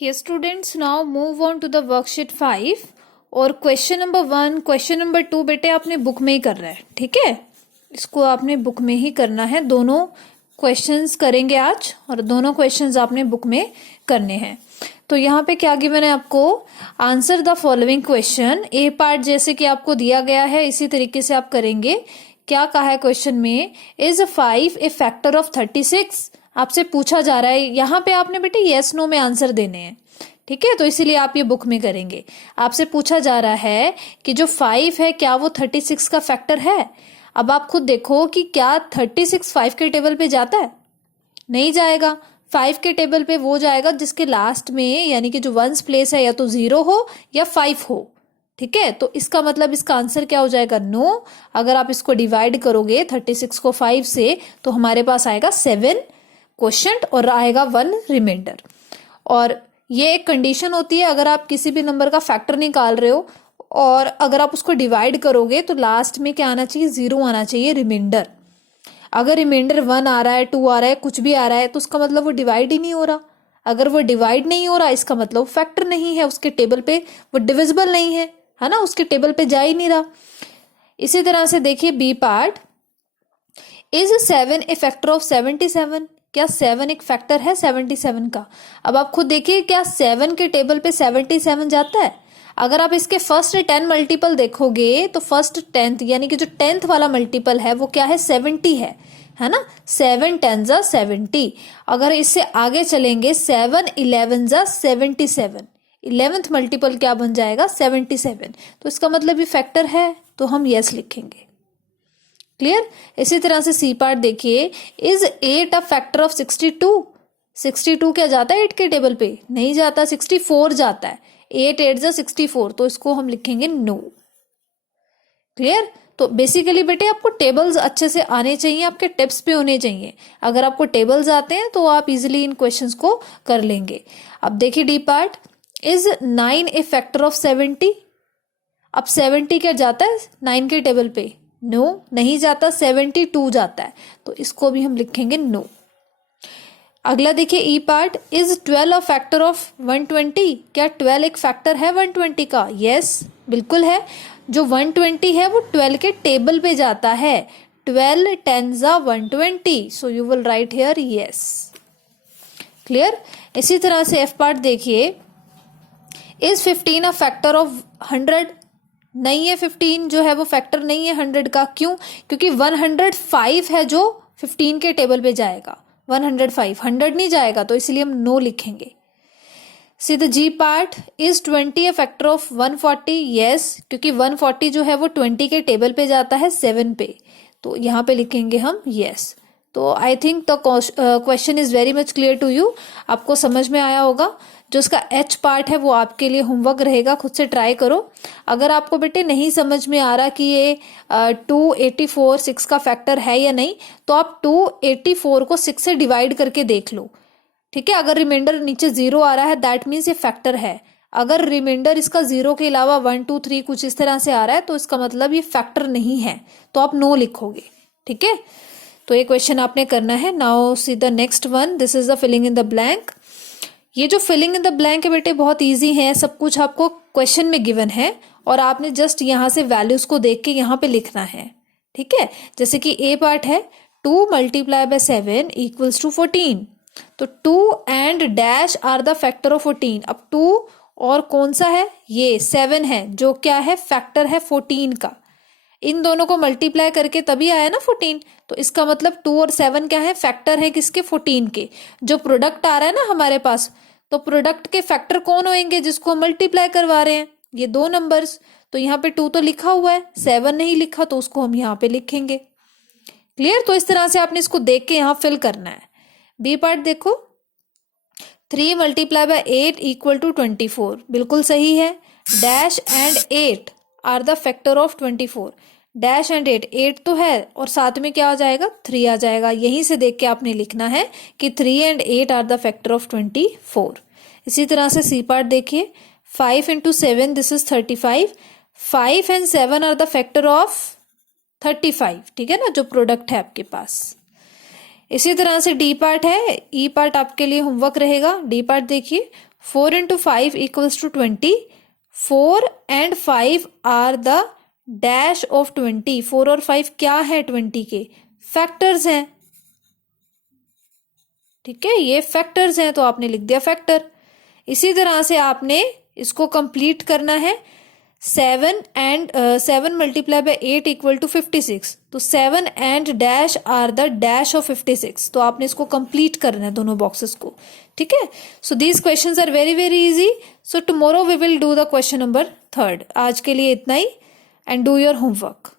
Here students, now move on to the worksheet 5 और question number 1 question number 2 बेटे आपने book में ही कर रहा है, ठीक है। इसको आपने बुक में ही करना है, दोनों क्वेश्चंस करेंगे आज और दोनों क्वेश्चंस आपने बुक में करने हैं। तो यहाँ पे क्या गिवन है आपको, answer the following question. A part जैसे कि आपको दिया गया है इसी तरीके से आप करेंगे। क्या कहा है क्वेश्चन में, इज 5 ए फैक्टर ऑफ 36। आपसे पूछा जा रहा है, यहाँ पे आपने बेटे यस नो में आंसर देने हैं, ठीक है। तो इसीलिए आप ये बुक में करेंगे। आपसे पूछा जा रहा है कि जो 5 है क्या वो 36 का फैक्टर है। अब आप खुद देखो कि क्या 36 5 के टेबल पे जाता है, नहीं जाएगा। 5 के टेबल पे वो जाएगा जिसके लास्ट में यानी कि जो वंस प्लेस है या तो 0 हो या 5 हो, ठीक है। तो इसका मतलब इसका आंसर क्या हो जाएगा, नो। अगर आप इसको डिवाइड करोगे 36 को 5 से तो हमारे पास आएगा 7 क्वोशंट और आएगा 1 रिमाइंडर। और ये एक कंडीशन होती है, अगर आप किसी भी नंबर का फैक्टर निकाल रहे हो और अगर आप उसको डिवाइड करोगे तो लास्ट में क्या आना चाहिए, 0 आना चाहिए, रिमाइंडर। अगर रिमाइंडर 1 आ रहा है, 2 आ रहा है, कुछ भी आ रहा है तो उसका मतलब वो डिवाइड ही नहीं हो रहा। अगर वो डिवाइड नहीं हो रहा इसका मतलब फैक्टर नहीं है, उसके टेबल पे वो डिविजिबल नहीं है ना, उसके टेबल पे जा ही नहीं रहा। इसी तरह से देखिए B part, is 7 a factor of 77। क्या 7 एक फैक्टर है 77 का। अब आप खुद देखिए क्या 7 के टेबल पे 77 जाता है। अगर आप इसके फर्स्ट 10 मल्टीपल देखोगे तो फर्स्ट 10th यानी कि जो 10th वाला मल्टीपल है वो क्या है, 70 है ना। 7 10 जा 70। अगर इससे आगे चलेंगे 7 11 जा 77, 11th मल्टीपल क्या बन जाएगा, 77। तो इसका मतलब ये फैक्टर है, तो हम यस लिखेंगे। क्लियर। इसी तरह से सी पार्ट देखिए, इज 8 अ फैक्टर ऑफ 62। 62 क्या जाता है 8 के टेबल पे, नहीं जाता, 64 जाता है। 8 8 जा 64, तो इसको हम लिखेंगे नो। क्लियर। तो बेसिकली बेटे आपको टेबल्स अच्छे से आने चाहिए, आपके टिप्स पे होने चाहिए। अगर आपको टेबल्स आते हैं तो आप इजिली इन क्वेश्चंस को कर लेंगे। अब देखिए D part, is 9 A factor of 70। अब 70 क्या जाता है 9 के टेबल पे, नो नहीं जाता, 72 जाता है, तो इसको भी हम लिखेंगे नो। अगला देखिए E part, is 12 a factor of 120। क्या 12 एक फैक्टर है 120 का, यस बिल्कुल है। जो 120 है वो 12 के टेबल पे जाता है, 12 10 जा 120, so you will write here yes. Clear. इसी तरह से एफ पार्ट देखिए, इज 15 अ फैक्टर ऑफ 100। नहीं है, 15 जो है वो फैक्टर नहीं है 100 का। क्यों, क्योंकि 105 है जो 15 के टेबल पे जाएगा, 105 100 नहीं जाएगा, तो इसलिए हम नो लिखेंगे। See the G part, is 20 a factor of 140। Yes, क्योंकि 140 जो है वो 20 के टेबल पे जाता है 7 पे, तो यहाँ पे लिखेंगे हम यस। तो I think the question is very much clear to you, आपको समझ में आया होगा। जो इसका एच पार्ट है वो आपके लिए होमवर्क रहेगा, खुद से ट्राई करो। अगर आपको बेटे नहीं समझ में आ रहा कि ये 284 6 का फैक्टर है या नहीं, तो आप 284 को 6 से डिवाइड करके देख लो, ठीक है। अगर रिमाइंडर नीचे 0 आ रहा है दैट मीन्स ये फैक्टर है। अगर रिमाइंडर इसका 0 के अलावा 1 2 3 कुछ इस तरह से आ रहा है तो इसका मतलब ये फैक्टर नहीं है, तो आप नो लिखोगे, ठीक है। तो ये क्वेश्चन आपने करना है। Now see the next one, this is the filling in the blank. ये जो फिलिंग इन द ब्लैंक है बेटे बहुत इजी है, सब कुछ आपको क्वेश्चन में गिवन है और आपने जस्ट यहाँ से वैल्यूज को देख के यहाँ पे लिखना है, ठीक है। जैसे कि ए पार्ट है 2 मल्टीप्लाई बाय 7 इक्वल्स टू 14, तो 2 and dash are the factor of 14। अब 2 और कौन सा है, ये 7 है जो क्या है, फैक्टर है 14 का। इन दोनों को मल्टीप्लाई करके तभी आया ना 14, तो इसका मतलब 2 और 7 क्या है, फैक्टर है किसके, 14 के। जो प्रोडक्ट आ रहा है ना हमारे पास, तो प्रोडक्ट के फैक्टर कौन होंगे, जिसको मल्टीप्लाई करवा रहे हैं, ये 2 नंबर्स। तो यहाँ पे 2 तो लिखा हुआ है, 7 नहीं लिखा, तो उसको हम यहाँ पे लिखेंगे। क्लियर। तो इस तरह से आपने इसको देख के यहाँ फिल करना है। बी पार्ट देखो, 3 मल्टीप्लाई बाय 8 इक्वल टू 24, बिल्कुल सही है। Dash and 8 are the factor of 24। Dash and 8 तो है और साथ में क्या आ जाएगा, 3 आ जाएगा। यहीं से देख के आपने लिखना है कि 3 and 8 are the factor of 24। इसी तरह से सी पार्ट देखिए, 5 into 7 this is 35। 5 and 7 are the factor of 35, ठीक है ना, जो प्रोडक्ट है आपके पास। इसी तरह से डी पार्ट है, ई पार्ट आपके लिए होमवर्क रहेगा। डी पार्ट देखिए, 4 into 5 equals to 20. 4 and 5 are the dash of 20. 4 और 5 क्या है 20 के? फैक्टर्स हैं, ठीक है, ये फैक्टर्स हैं तो आपने लिख दिया फैक्टर। इसी तरह से आपने इसको कंप्लीट करना है। 7 मल्टीप्लाई बाय 8 इक्वल टू 56, तो 7 and dash are the dash of 56, तो आपने इसको कंप्लीट करना है दोनों बॉक्सेस को, ठीक है। So these questions are very very easy. So tomorrow we will do the question number 3। आज के लिए इतना ही, एंड डू योर होमवर्क।